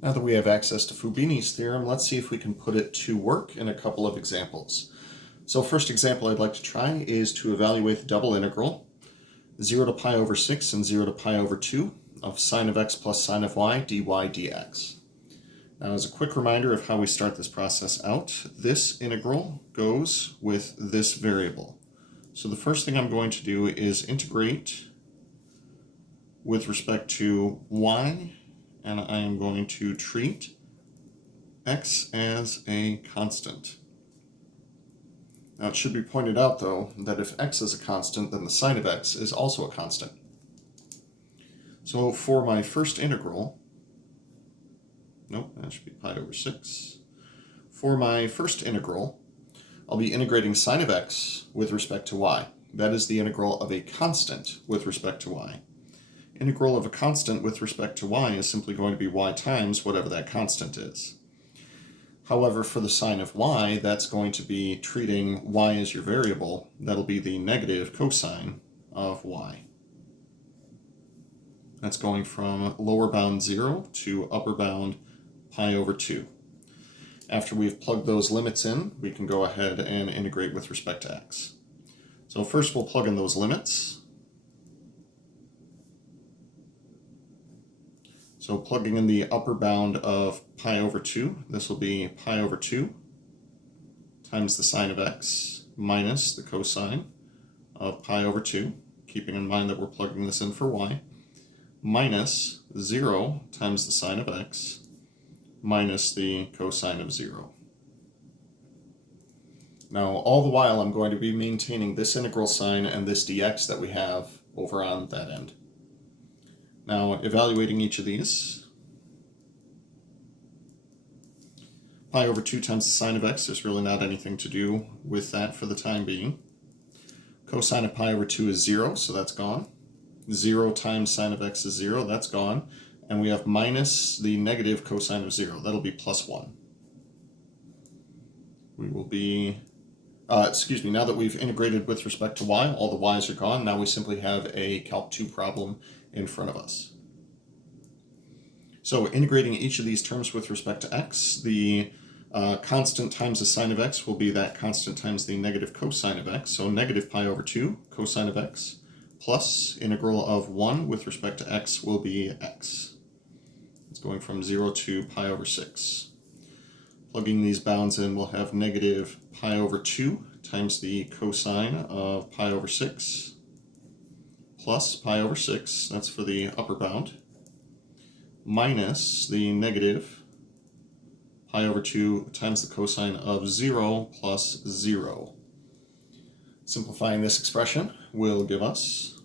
Now that we have access to Fubini's theorem, let's see if we can put it to work in a couple of examples. So first example I'd like to try is to evaluate the double integral 0 to pi over 6 and 0 to pi over 2 of sine of x plus sine of y dy dx. Now as a quick reminder of how we start this process out, this integral goes with this variable. So the first thing I'm going to do is integrate with respect to y, and I am going to treat x as a constant. Now it should be pointed out though that if x is a constant, then the sine of x is also a constant. So for my first integral, that should be pi over 6. For my first integral, I'll be integrating sine of x with respect to y. That is the integral of a constant with respect to y. Integral of a constant with respect to y is simply going to be y times whatever that constant is. However, for the sine of y, that's going to be treating y as your variable. That'll be the negative cosine of y. That's going from lower bound 0 to upper bound pi over 2. After we've plugged those limits in, we can go ahead and integrate with respect to x. So first we'll plug in those limits. So plugging in the upper bound of pi over 2, this will be pi over 2 times the sine of x minus the cosine of pi over 2, keeping in mind that we're plugging this in for y, minus 0 times the sine of x minus the cosine of 0. Now, all the while I'm going to be maintaining this integral sign and this dx that we have over on that end. Now, evaluating each of these, pi over 2 times the sine of x, there's really not anything to do with that for the time being. Cosine of pi over 2 is 0, so that's gone. 0 times sine of x is 0, that's gone. And we have minus the negative cosine of 0, that'll be plus 1. We will be, now that we've integrated with respect to y, all the y's are gone. Now we simply have a Calc 2 problem in front of us. So integrating each of these terms with respect to x, the constant times the sine of x will be that constant times the negative cosine of x, so negative pi over 2 cosine of x, plus integral of 1 with respect to x will be x. It's going from 0 to pi over 6. Plugging these bounds in, we'll have negative pi over 2 times the cosine of pi over 6, plus pi over 6, that's for the upper bound, minus the negative pi over 2 times the cosine of 0 plus 0. Simplifying this expression will give us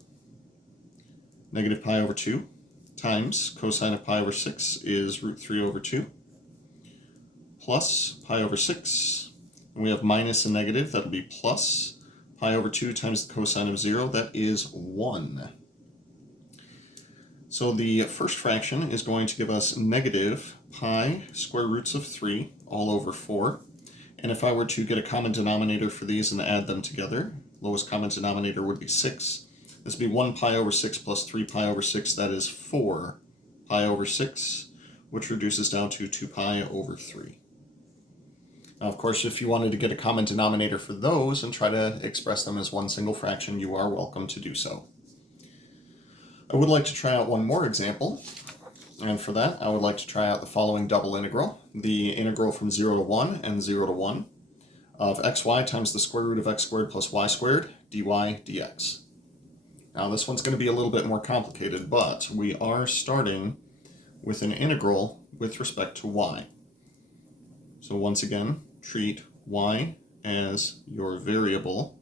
negative pi over 2 times cosine of pi over 6 is root 3 over 2, plus pi over 6, and we have minus and negative, that'll be plus pi over 2 times the cosine of 0, that is 1. So the first fraction is going to give us negative pi square roots of 3 all over 4. And if I were to get a common denominator for these and add them together, lowest common denominator would be 6. This would be 1 pi over 6 plus 3 pi over 6, that is 4 pi over 6, which reduces down to 2 pi over 3. Now, of course, if you wanted to get a common denominator for those and try to express them as one single fraction, you are welcome to do so. I would like to try out one more example, and for that I would like to try out the following double integral, the integral from 0 to 1 and 0 to 1 of xy times the square root of x squared plus y squared dy dx. Now this one's going to be a little bit more complicated, but we are starting with an integral with respect to y. So once again, treat y as your variable,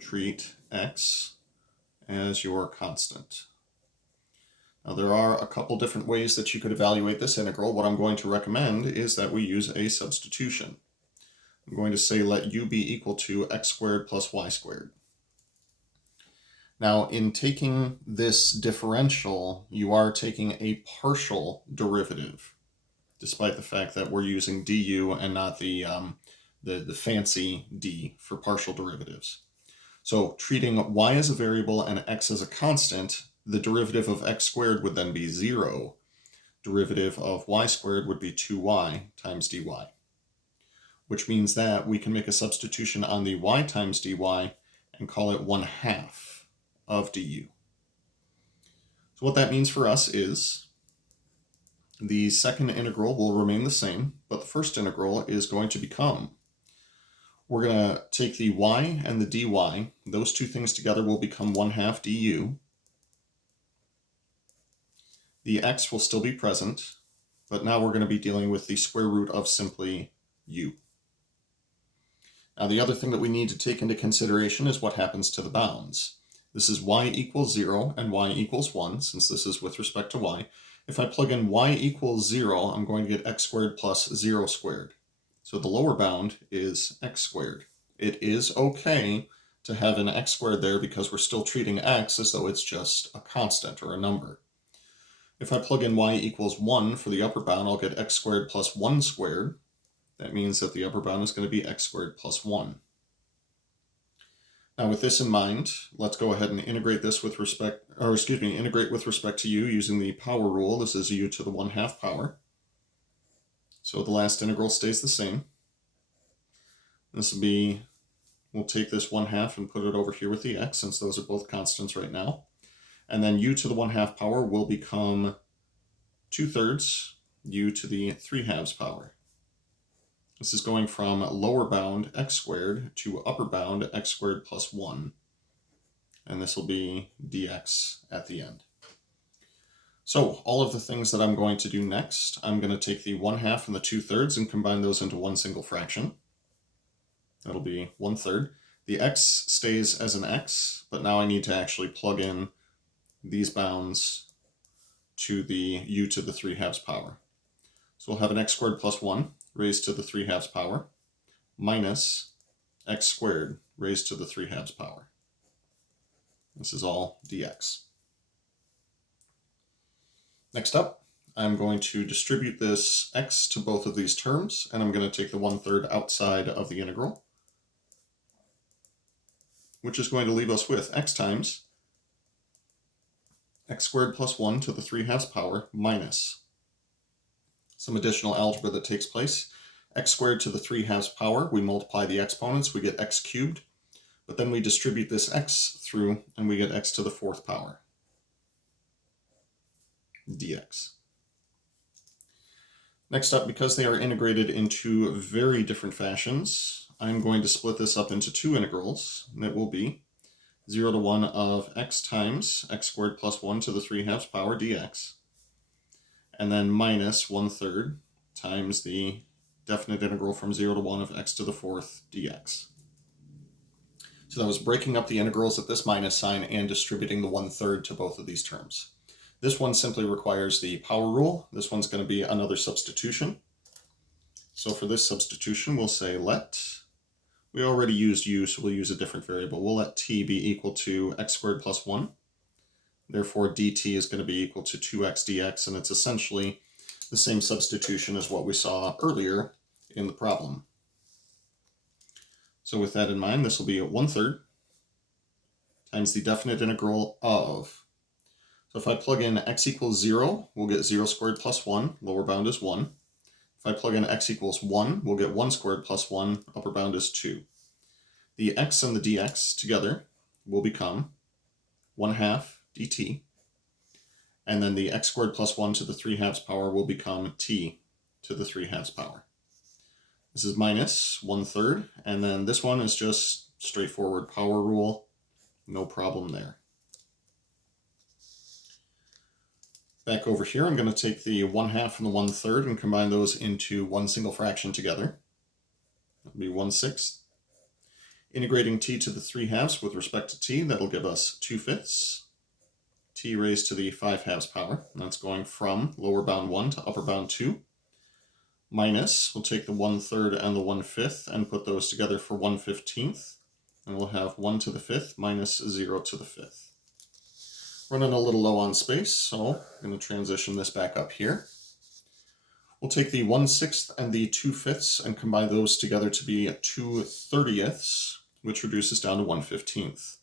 treat x as your constant. Now there are a couple different ways that you could evaluate this integral. What I'm going to recommend is that we use a substitution. I'm going to say let u be equal to x squared plus y squared. Now in taking this differential, you are taking a partial derivative, despite the fact that we're using du and not the fancy d for partial derivatives. So treating y as a variable and x as a constant, the derivative of x squared would then be 0, derivative of y squared would be 2y times dy, which means that we can make a substitution on the y times dy and call it 1/2 of du. So what that means for us is the second integral will remain the same, but the first integral is going to become, we're going to take the y and the dy, those two things together will become 1/2 du. The x will still be present, but now we're going to be dealing with the square root of simply u. Now the other thing that we need to take into consideration is what happens to the bounds. This is y equals 0 and y equals 1, since this is with respect to y. If I plug in y equals 0, I'm going to get x squared plus 0 squared. So the lower bound is x squared. It is okay to have an x squared there because we're still treating x as though it's just a constant or a number. If I plug in y equals 1 for the upper bound, I'll get x squared plus 1 squared. That means that the upper bound is going to be x squared plus 1. Now with this in mind, let's go ahead and integrate this with respect, integrate with respect to u using the power rule. This is u to the 1/2 power. So the last integral stays the same. This will be, we'll take this 1/2 and put it over here with the x, since those are both constants right now. And then u to the 1/2 power will become 2/3 u to the 3/2 power. This is going from lower bound x squared to upper bound x squared plus 1. And this will be dx at the end. So all of the things that I'm going to do next, I'm going to take the 1/2 and the 2/3 and combine those into one single fraction. That'll be 1/3. The x stays as an x, but now I need to actually plug in these bounds to the u to the 3/2 power. So we'll have an x squared plus 1 raised to the 3/2 power minus x squared raised to the 3/2 power. This is all dx. Next up, I'm going to distribute this x to both of these terms, and I'm going to take the 1/3 outside of the integral, which is going to leave us with x times x squared plus 1 to the 3/2 power minus some additional algebra that takes place. X squared to the 3/2 power, we multiply the exponents, we get x cubed, but then we distribute this x through and we get x to the 4th power, dx. Next up, because they are integrated into very different fashions, I'm going to split this up into two integrals, and it will be 0 to 1 of x times x squared plus 1 to the 3/2 power dx, and then minus 1/3 times the definite integral from 0 to 1 of x to the 4th dx. So that was breaking up the integrals at this minus sign and distributing the 1/3 to both of these terms. This one simply requires the power rule. This one's going to be another substitution. So for this substitution, we'll say we already used u, so we'll use a different variable. We'll let t be equal to x squared plus 1. Therefore, dt is going to be equal to 2x dx, and it's essentially the same substitution as what we saw earlier in the problem. So with that in mind, this will be 1/3 times the definite integral of, so if I plug in x equals 0, we'll get 0 squared plus 1, lower bound is 1. If I plug in x equals 1, we'll get 1 squared plus 1, upper bound is 2. The x and the dx together will become 1/2 dt, and then the x squared plus 1 to the 3/2 power will become t to the 3/2 power. This is minus 1/3, and then this one is just straightforward power rule, no problem there. Back over here, I'm going to take the 1/2 and the 1/3 and combine those into one single fraction together. That'll be 1/6. Integrating t to the 3/2 with respect to t, that'll give us 2/5. T raised to the 5/2 power. And that's going from lower bound 1 to upper bound 2. Minus, we'll take the 1/3 and the 1/5 and put those together for 1/15. And we'll have 1 to the 5th minus 0 to the 5th. Running a little low on space, so I'm going to transition this back up here. We'll take the 1/6 and the 2/5 and combine those together to be 2/30, which reduces down to 1/15.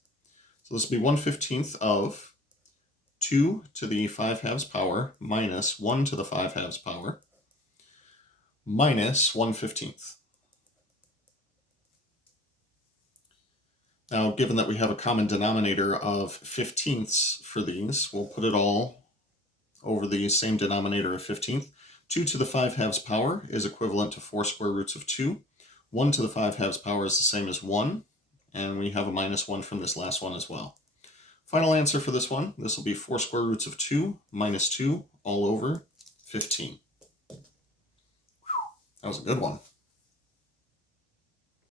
So this will be 1/15 of 2 to the 5 halves power minus 1 to the 5 halves power minus 1/15. Now, given that we have a common denominator of 15ths for these, we'll put it all over the same denominator of 15th. 2 to the 5 halves power is equivalent to 4 square roots of 2. 1 to the 5 halves power is the same as 1, and we have a minus 1 from this last one as well. Final answer for this one, this will be 4 square roots of 2 minus 2 all over 15. That was a good one.